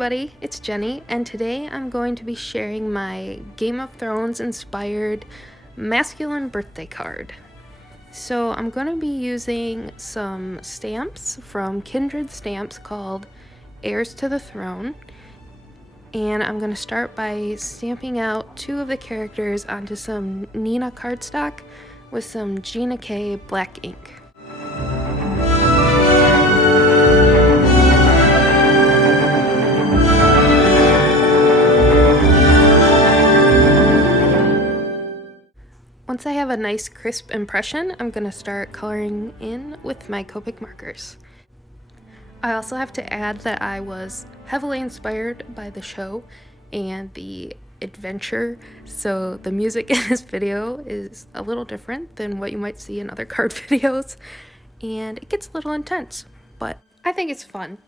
everybody, it's Jenny, and today I'm going to be sharing my Game of Thrones inspired masculine birthday card. So I'm going to be using some stamps from Kindred Stamps called Heirs to the Throne, and I'm going to start by stamping out two of the characters onto some Nina cardstock with some Gina K black ink. Once I have a nice crisp impression, I'm going to start coloring in with my Copic markers. I also have to add that I was heavily inspired by the show and the adventure, so the music in this video is a little different than what you might see in other card videos, and it gets a little intense, but I think it's fun.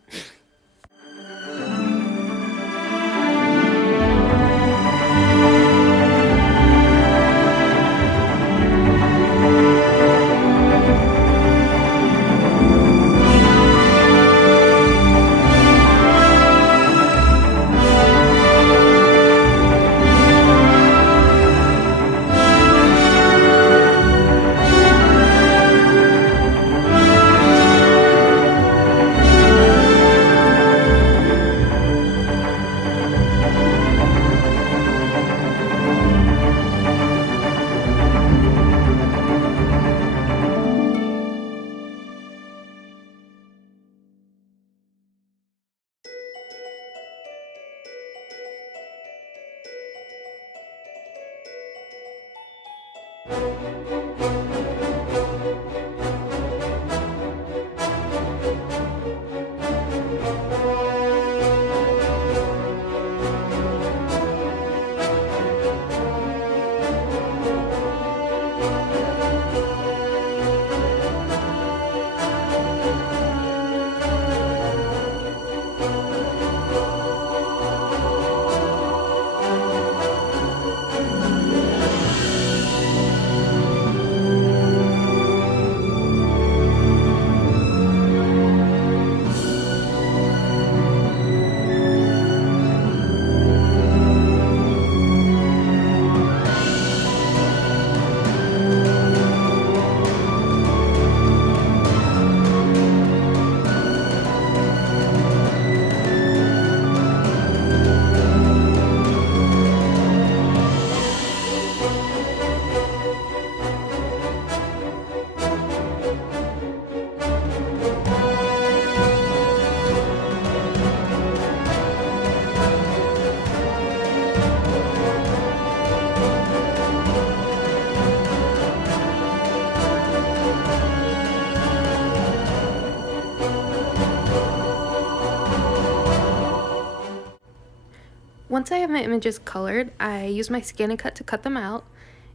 Once I have my images colored, I use my Scan and Cut to cut them out,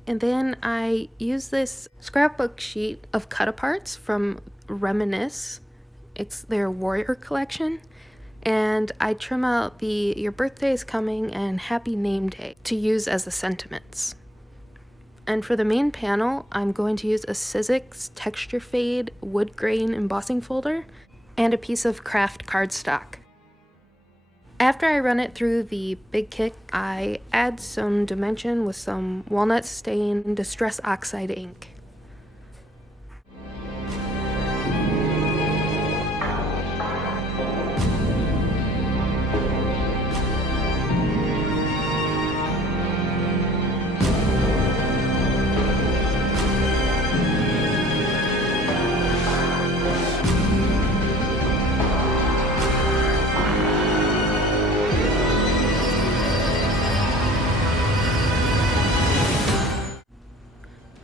and then I use this scrapbook sheet of cut-aparts from Reminisce. It's their Warrior collection, and I trim out the "Your birthday is coming" and "Happy Name Day" to use as the sentiments. And for the main panel, I'm going to use a Sizzix Texture Fade wood grain embossing folder and a piece of craft cardstock. After I run it through the Big Kick, I add some dimension with some walnut stain Distress Oxide ink.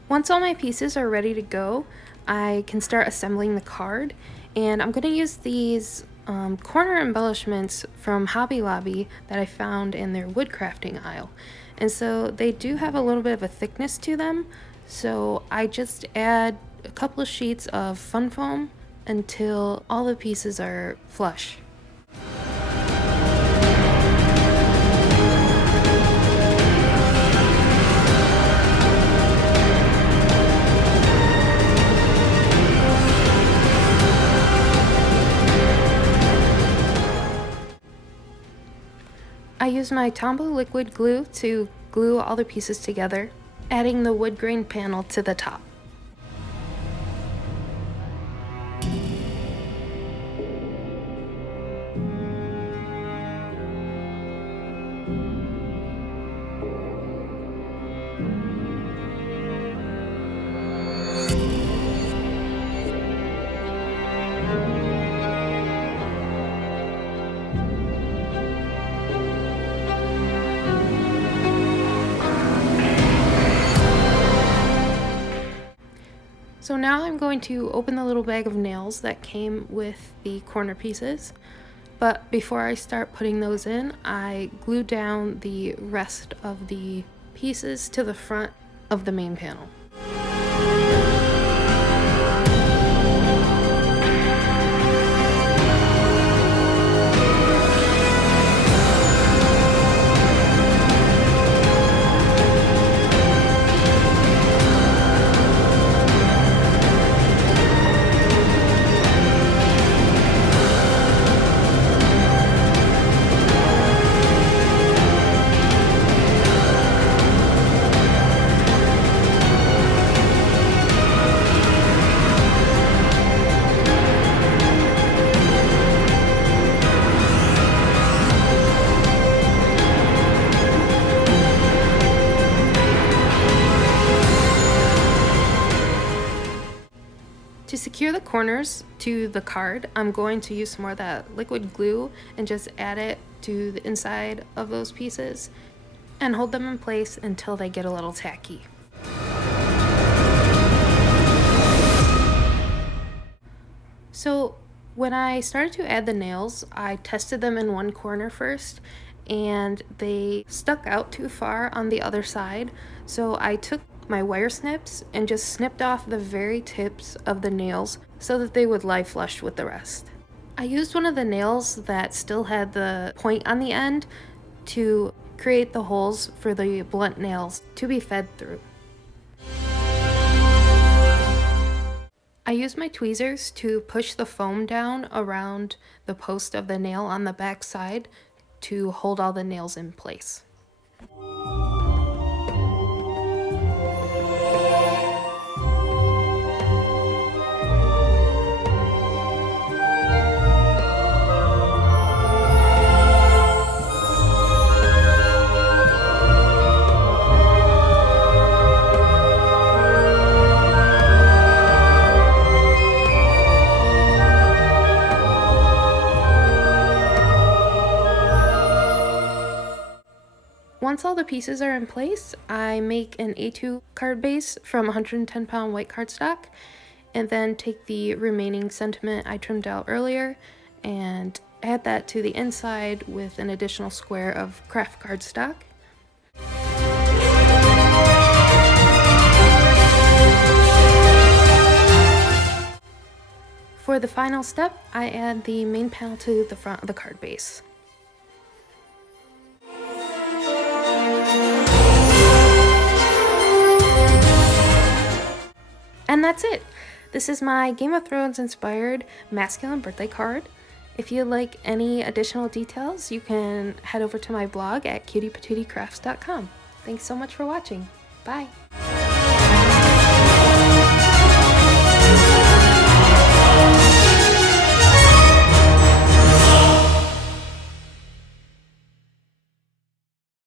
Once all my pieces are ready to go, I can start assembling the card, and I'm going to use these corner embellishments from Hobby Lobby that I found in their wood crafting aisle. And so they do have a little bit of a thickness to them, so I just add a couple of sheets of fun foam until all the pieces are flush. I use my Tombow liquid glue to glue all the pieces together, adding the wood grain panel to the top. So now I'm going to open the little bag of nails that came with the corner pieces. But before I start putting those in, I glue down the rest of the pieces to the front of the main panel. To secure the corners to the card, I'm going to use some more of that liquid glue and just add it to the inside of those pieces and hold them in place until they get a little tacky. So when I started to add the nails, I tested them in one corner first and they stuck out too far on the other side. So I took my wire snips and just snipped off the very tips of the nails so that they would lie flush with the rest. I used one of the nails that still had the point on the end to create the holes for the blunt nails to be fed through. I used my tweezers to push the foam down around the post of the nail on the back side to hold all the nails in place. Once all the pieces are in place, I make an A2 card base from 110-pound white cardstock and then take the remaining sentiment I trimmed out earlier and add that to the inside with an additional square of craft cardstock. For the final step, I add the main panel to the front of the card base. And that's it! This is my Game of Thrones inspired masculine birthday card. If you'd like any additional details, you can head over to my blog at cutiepatootieCrafts.com. Thanks so much for watching. Bye!